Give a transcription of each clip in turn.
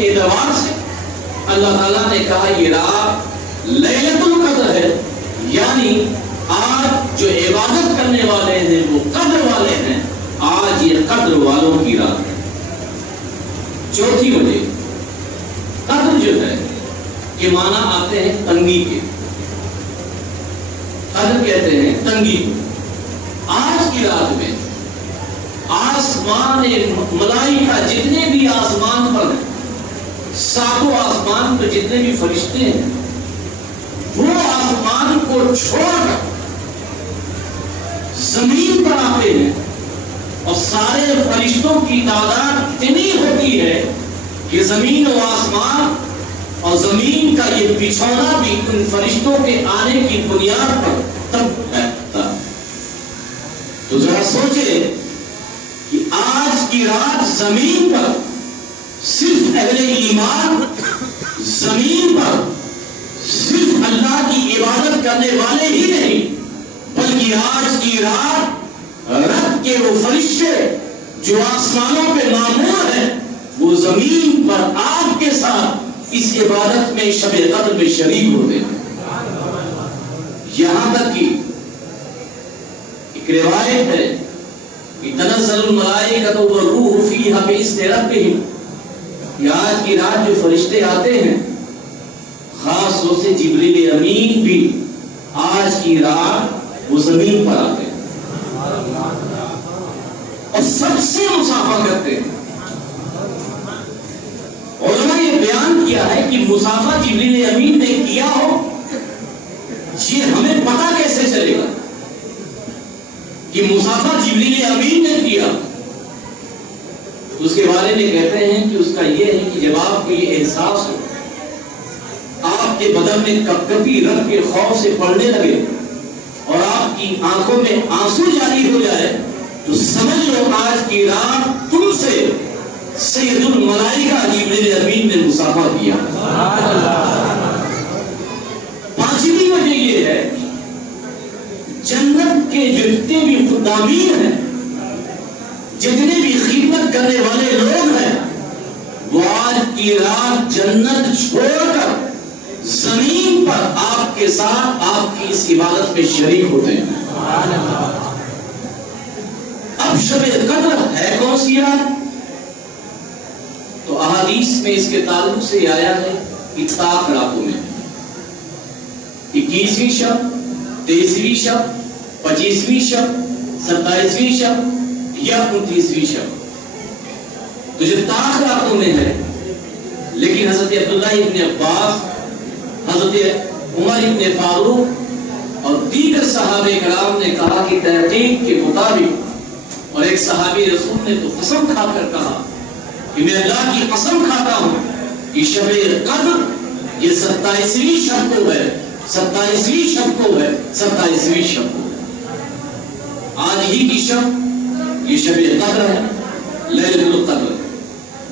اعتبار سے اللہ تعالیٰ نے کہا یہ رات لیلۃ القدر ہے، یعنی آج جو عبادت کرنے والے ہیں وہ قدر والے ہیں، آج یہ قدر والوں کی رات ہے۔ چوتھی وجہ، قدر جو ہے یہ معنی آتے ہیں تنگی کے، قدر کہتے ہیں تنگی کو۔ آج کی رات میں آسمان ملائکہ جتنے بھی آسمان پر ہیں، ساتوں آسمان پر جتنے بھی فرشتے ہیں، وہ آسمان کو چھوڑ کر زمین پر آتے ہیں، اور سارے فرشتوں کی تعداد اتنی ہوتی ہے کہ زمین و آسمان اور زمین کا یہ بچھونا بھی ان فرشتوں کے آنے کی بنیاد پر تب بیٹھتا۔ تو ذرا سوچے کہ آج کی رات زمین پر صرف اہل ایمان، زمین پر صرف اللہ کی عبادت کرنے والے ہی نہیں، بلکہ آج کی رات رب کے وہ فرشتے جو آسمانوں پہ مامور ہیں، وہ زمین پر آپ کے ساتھ اس عبادت میں شب قدر میں شریک ہوتے ہیں۔ یہاں تک کہ ایک روایت ہے کہ تنزل الملائکۃ والروح فیہا بإذن ربہم، کہ آج کی رات جو فرشتے آتے ہیں، خاص طور سے جبریل امین بھی آج کی رات وہ زمین پر آتے ہیں اور سب سے مصافحہ کرتے ہیں۔ علماء نے یہ بیان کیا ہے کہ مصافحہ جبریل امین نے کیا ہو، یہ ہمیں پتہ کیسے چلے گا کہ مصافحہ جبریل امین نے کیا؟ اس کے بارے میں کہتے ہیں کہ اس کا یہ ہے کہ جب آپ کو یہ احساس ہو، آپ کے بدن میں کپکپی رب کے خوف سے پڑنے لگے اور آپ کی آنکھوں میں آنسو جاری ہو جائے، تو سمجھ لو آج کی رات تم سے سید الملائکہ جبریل امین نے مصافحہ کیا۔ پانچویں وجہ یہ ہے، جنت کے جتنے بھی خدامین ہیں، جتنے بھی خدمت کرنے والے لوگ ہیں، وہ آج کی رات جنت چھوڑ کر زمین پر آپ کے ساتھ آپ کی اس عبادت میں شریک ہوتے ہیں۔ اب شب قدر ہے کون سی رات؟ تو احادیث میں اس کے تعلق سے آیا ہے اتفاق راتوں میں 21ویں شب، 23ویں شب، 25ویں شب، 27ویں شب یا 29ویں شب، تو جو طاق راتوں میں ہے۔ لیکن حضرت عبداللہ ابن عباس، حضرت عمر ابن فاروق اور دیگر صحابہ کرام نے کہا کہ تحقیق کے مطابق، اور ایک صحابی رسول نے تو قسم کھا کر کہا کہ میں اللہ کی قسم کھاتا ہوں کہ شب قدر یہ 27ویں شب کو ہے، 27ویں شب کو ہے، 27ویں شب کو ہے۔ آج ہی کی شب یہ شب قدر ہے، لیلۃ القدر۔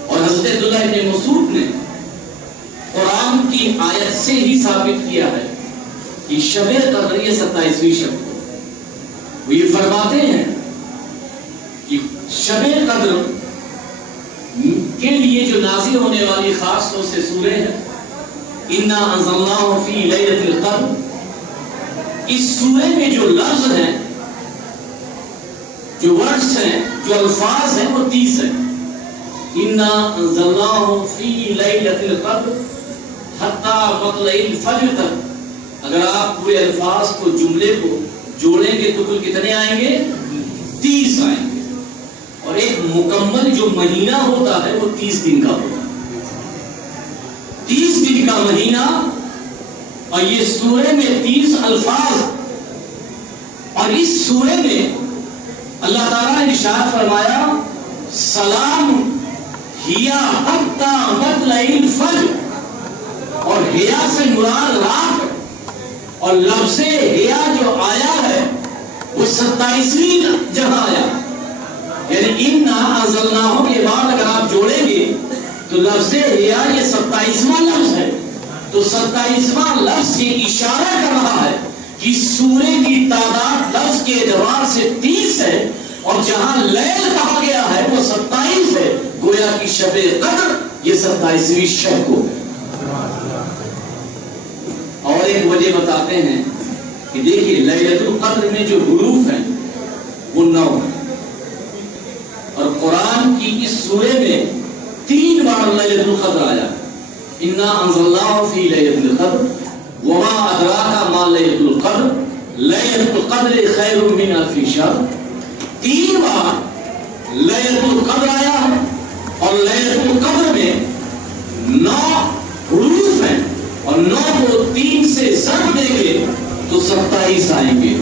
اور حضرت عبداللہ ابن مسعود نے قرآن کی آیت سے ہی ثابت کیا ہے کہ شب قدر یہ 27ویں شب کو، وہ یہ فرماتے ہیں کہ شب قدر کے لیے جو نازل ہونے والی خاص طور سے سورہ ہے اِنَّا أَنزَلْنَاهُ فِي لَيْلَةِ الْقَدْرِ، اس سورہ میں جو لفظ ہیں، جو ورڈز ہیں، جو الفاظ ہیں، وہ 30 ہیں۔ اِنَّا أَنزَلْنَاهُ فِي لَيْلَةِ الْقَدْرِ حَتَّى مَطْلَعِ الْفَجْرِ تک۔ اگر آپ پورے الفاظ کو، جملے کو جوڑیں گے تو کل کتنے آئیں گے؟ 30 آئیں گے۔ اور ایک مکمل جو مہینہ ہوتا ہے وہ 30 دن کا ہوتا ہے، 30 دن کا مہینہ، اور یہ سورہ میں 30 الفاظ۔ اور اس سورہ میں اللہ تعالیٰ نے ارشاد فرمایا سلام ہیا حتی مطلع الفجر، اور ہیا سے مراد رات، اور لفظ ہیا جو آیا ہے وہ 27ویں جہاں آیا، یعنی اِنَّا أَنزَلْنَاهُ کے بعد اگر آپ جوڑیں گے تو لفظ ہیا یہ 27واں لفظ ہے، تو 27واں لفظ یہ اشارہ کر رہا ہے کہ سورہ کی تعداد لفظ کے اعتبار سے 30 ہے، اور جہاں لیل کہا گیا ہے وہ 27 ہے۔ گویا کی شب قدر یہ 27ویں شب کو ہے۔ اور ایک وجہ بتاتے ہیں کہ دیکھیے لیلۃ القدر میں جو حروف ہیں وہ 9 ہیں، اور قرآن کی اس سورے میں 3 بار لیلۃ القدر آیا، انا انزلناہ فی لیلۃ القدر وما ادراک ما لیلۃ القدر لیلۃ القدر خیر من الف شہر۔ 3 بار لیلۃ القدر آیا ہے، اور لیلۃ القدر میں 9 حروف ہیں، اور 9 کو 3 سے ضرب دیں گے تو 27 آئیں گے،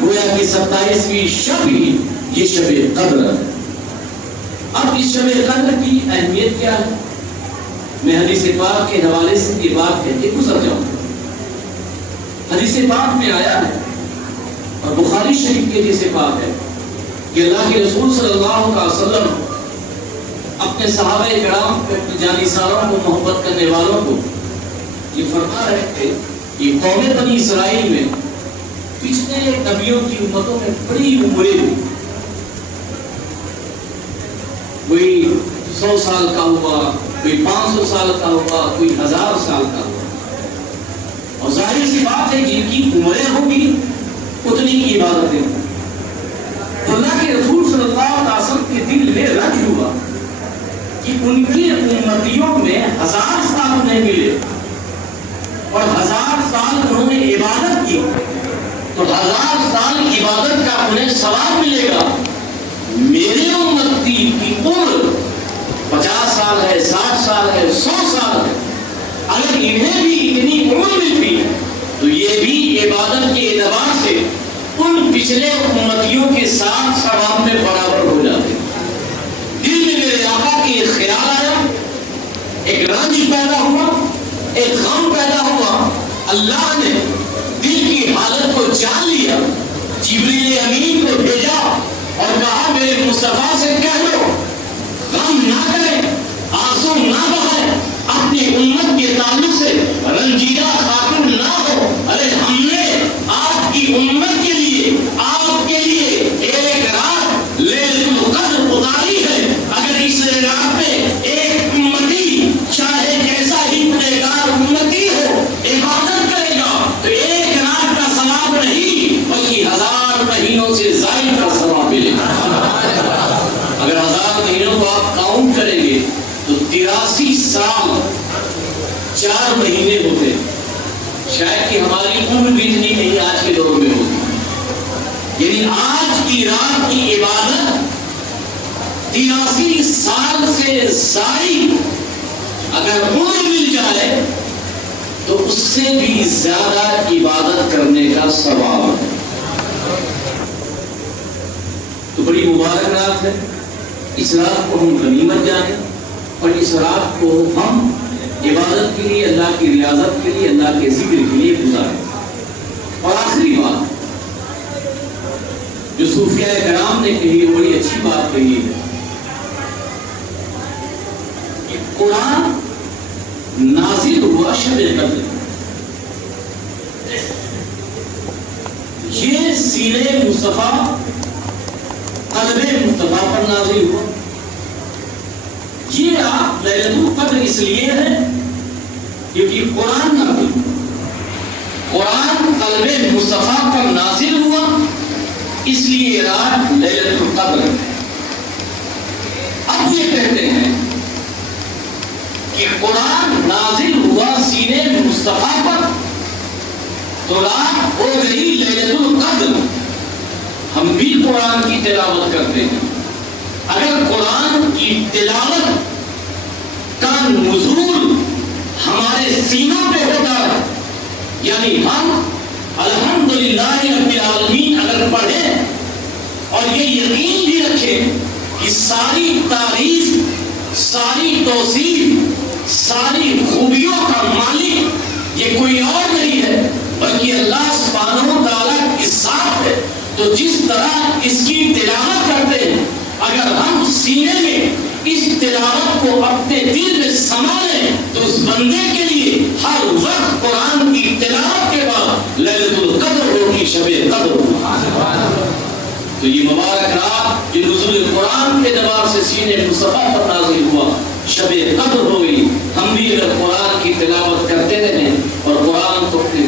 گویا کہ 27ویں شب ہی یہ شب قدر ہے۔ اب اس شب قدر کی اہمیت کیا ہے؟ میں حدیث پاک کے حوالے سے یہ بات کہہ کے گزر جاؤں۔ حدیث پاک میں آیا ہے، اور بخاری شریف کے حدیث پاک ہے کہ اللہ کے رسول صلی اللہ علیہ وسلم اپنے صحابہ کرام کو، اپنے جانثاروں کو، محبت کرنے والوں کو یہ فرما رہے تھے کہ قوم بنی اسرائیل میں پچھلے نبیوں کی امتوں میں بڑی عمریں ہوئی، کوئی 100 سال کا ہوا، کوئی 500 سال کا ہوا، کوئی 1000 سال کا ہوا، اور ظاہر سی بات ہے جن کی عمریں ہوگی اتنی کی عبادتیں ہوں۔ تو اللہ کے رسول صلی اللہ علیہ وسلم کے دل میں رنج ہوا کہ ان کی امتیوں میں 1000 سال انہیں ملے اور 1000 سال انہوں نے عبادت کی، تو 1000 سال عبادت کا انہیں ثواب ملے گا، میرے امتی کی عمر 50 سال ہے، 60 سال ہے، 100 سال ہے، اگر انہیں بھی اتنی عمر ملتی تو یہ بھی عبادت کے اعتبار سے ان پچھلے امتیوں کے ساتھ ثواب میں برابر ہو جاتے۔ دل میں میرے آقا کے ایک خیال آیا، ایک رنج پیدا ہوا، ایک غم پیدا ہوا۔ اللہ نے دل کی حالت کو جان لیا، جبریل امین کو بھیجا اور کہا میرے مصطفیٰ سے کہہ دو غم نہ کریں، آنسو نہ بہائیں، اپنی امت کے تعلق سے رنجیدہ خاتون نہ ہو۔ ارے ہم نے آپ کی امت کے لیے، آپ کے لیے ایک رات لیلۃ القدر اتاری ہے، اگر اس رات میں ایک امتی چاہے جیسا ہی گنہگار امتی ہو عبادت کرے گا تو ایک رات کا ثواب نہیں بلکہ 1000 مہینوں سے زائد کا ثواب ملے گا۔ اگر 1000 مہینوں کو آپ کاؤنٹ کریں گے تو 83 سال 4 مہینے ہوتے ہیں، شاید کہ ہماری عمر بھی اتنی نہیں آج کے دور میں ہوتی، یعنی آج کی رات کی عبادت 83 سال سے زائد اگر عمر مل جائے تو اس سے بھی زیادہ عبادت کرنے کا ثواب ہے۔ تو بڑی مبارک رات ہے، اس رات کو ہم غنیمت جانیں اور اس رات کو ہم عبادت کے لیے، اللہ کی ریاضت کے لیے، اللہ کے ذکر کے لیے گزاریں۔ اور آخری بات جو صوفیاء کرام نے کہی، بڑی اچھی بات کہی ہے کہ قرآن نازل ہوا شب قدر، یہ سینے مصطفیٰ، قلب مصطفیٰ پر نازل ہوا۔ یہ رات لیلۃ القدر اس لیے ہے کیونکہ قرآن نازل ہوا، قرآن قلب مصطفیٰ پر نازل ہوا، اس لیے رات لیلۃ القدر ہے۔ اب یہ کہتے ہیں کہ قرآن نازل ہوا سینے مصطفیٰ پر تو رات ہو گئی لیلۃ القدر۔ ہم بھی قرآن کی تلاوت کرتے ہیں، اگر قرآن کی تلاوت کا نزول ہمارے سینوں پہ ہوتا ہے، یعنی ہم الحمدللہ رب العالمین اگر پڑھیں اور یہ یقین بھی رکھیں کہ ساری تعریف، ساری توصیف، ساری خوبیوں کا مالک یہ کوئی اور نہیں ہے بلکہ اللہ سبحانہ و تعالیٰ کی ذات ہے، تو جس طرح اس کی تلاوت کرتے ہیں اگر ہم سینے میں اس تلاوت کو اپنے دل میں سما لیں تو اس بندے کے لیے ہر وقت قرآن کی تلاوت کے بعد لیلۃ القدر ہوگی، شب قدر ہوگی۔ تو یہ مبارک رات جو نزول قرآن کے اعتبار سے سینے مصطفیٰ پر نازل ہوا، شب قدر ہوئی، ہم بھی اگر قرآن کی تلاوت کرتے رہیں اور قرآن کو اپنے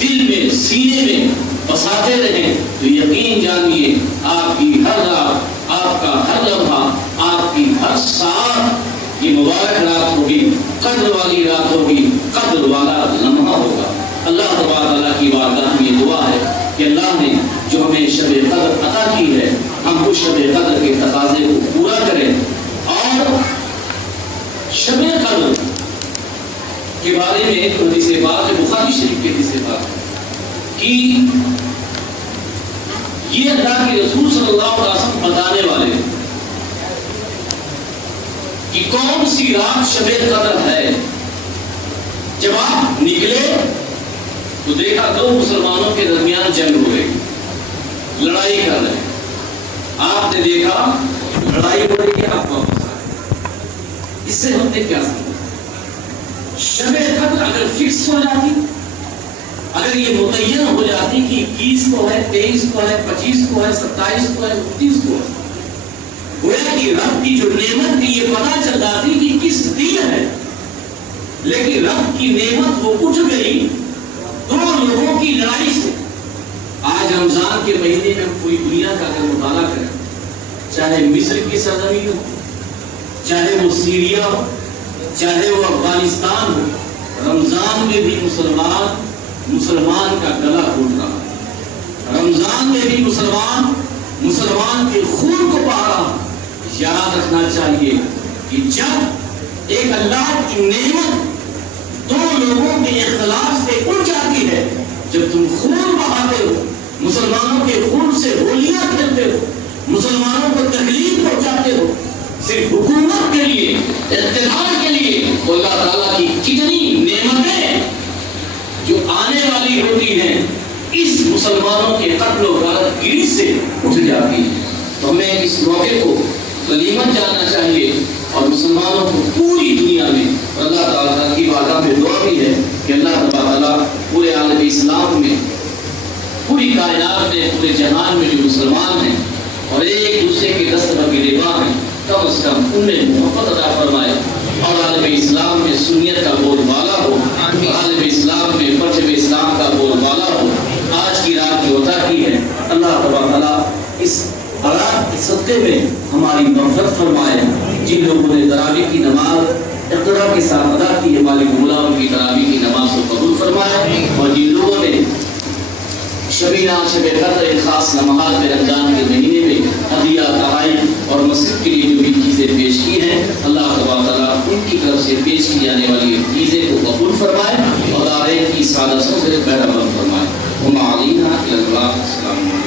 دل میں سینے میں بساتے رہیں تو یقین جانیے آپ کی ہر رات، آپ کا ہر لمحہ، آپ کی ہر ساتھ یہ مبارک رات ہوگی، قدر والی رات ہوگی، قدر والا لمحہ ہوگا۔ اللہ تبارک تعالیٰ کی بارگاہ میں یہ دعا ہے کہ اللہ نے جو ہمیں شب قدر عطا کی ہے، ہم اس شب قدر کے تقاضے کو پورا کریں۔ اور شب قدر کے بارے میں ایک حدیث پاک ہے، بخاری شریف کی حدیث پاک ہے کہ یہ اللہ کے رسول صلی اللہ علیہ وسلم بتانے والے ہیں کہ کون سی رات شب قدر ہے۔ جب آپ نکلے تو دیکھا دو مسلمانوں کے درمیان جنگ ہو رہی، لڑائی کر رہے ہیں، آپ نے دیکھا لڑائی ہو رہی ہے، آپ واپس آ گئے۔ اس سے ہم نے کیا سمجھا؟ شب قدر اگر فکس ہو جاتی، اگر یہ متعین ہو جاتی کہ 21 کو ہے، 23 کو ہے، 25 کو ہے، 27 کو ہے، 29 کو ہے، گویا کہ رب کی جو نعمت تھی یہ پتہ چل جاتی کہ کس دن ہے، لیکن رب کی نعمت وہ اٹھ گئی دو لوگوں کی لڑائی سے۔ آج رمضان کے مہینے میں پوری دنیا کا اگر مطالعہ کریں، چاہے مصر کی سرزمین ہو، چاہے وہ سیریا ہو، چاہے وہ افغانستان ہو، رمضان میں بھی مسلمان کا گلا گھوٹ رہا ہے، رمضان میں بھی مسلمان کے خون کو پا رہا ہے۔ یاد رکھنا چاہیے کہ جب ایک اللہ کی نعمت دو لوگوں کے اختلاف سے اٹھ جاتی ہے، جب تم خون بہاتے ہو، مسلمانوں کے خون سے ہولیاں کھیلتے ہو، مسلمانوں کو تکلیف پہنچاتے ہو، صرف حکومت کے لیے، اقتدار کے لیے، اللہ تعالیٰ کی کتنی نعمتیں جو آنے والی ہوتی ہیں اس مسلمانوں کے قتل و غارت گیری سے اٹھ جاتی ہے۔ تو ہمیں اس موقع کو غنیمت جاننا چاہیے اور مسلمانوں کو پوری دنیا میں، اللہ تعالیٰ کی بارگاہ میں دعا بھی ہے کہ اللہ تعالیٰ پورے عالم اسلام میں، پوری کائنات میں، پورے جہان میں جو مسلمان ہیں اور ایک دوسرے کے دستبر کے نگاہ ہیں، کم از کم ان میں محبت عطا فرمائے اور عالم اسلام میں سنیت کا بول بالا ہو، عالم اسلام میں پرچم اسلام کا بول بالا ہو۔ آج کی رات جو عطا کی ہے، اللہ تعالیٰ اس رات کے صدقے میں ہماری مغفرت فرمائے۔ جن لوگوں نے تراویح کی نماز اقتدار کے ساتھ ادا کی ہے، مالک مولا ان کی تراویح کی نماز کو قبول فرمائے، اور جن لوگوں نے شبینہ شب قدر خاص لمحات میں رمضان کے مہینے میں ہدیہ تحائف اور مسجد کے لیے جو بھی چیزیں پیش کی ہیں، اللہ تعالیٰ ان کی طرف سے پیش کی جانے والی چیزیں کو قبول فرمائے اور دارین کی سعادتوں سے بہرہ بند فرمائے۔ وما علینا الا البلاغ۔ السلام علیکم۔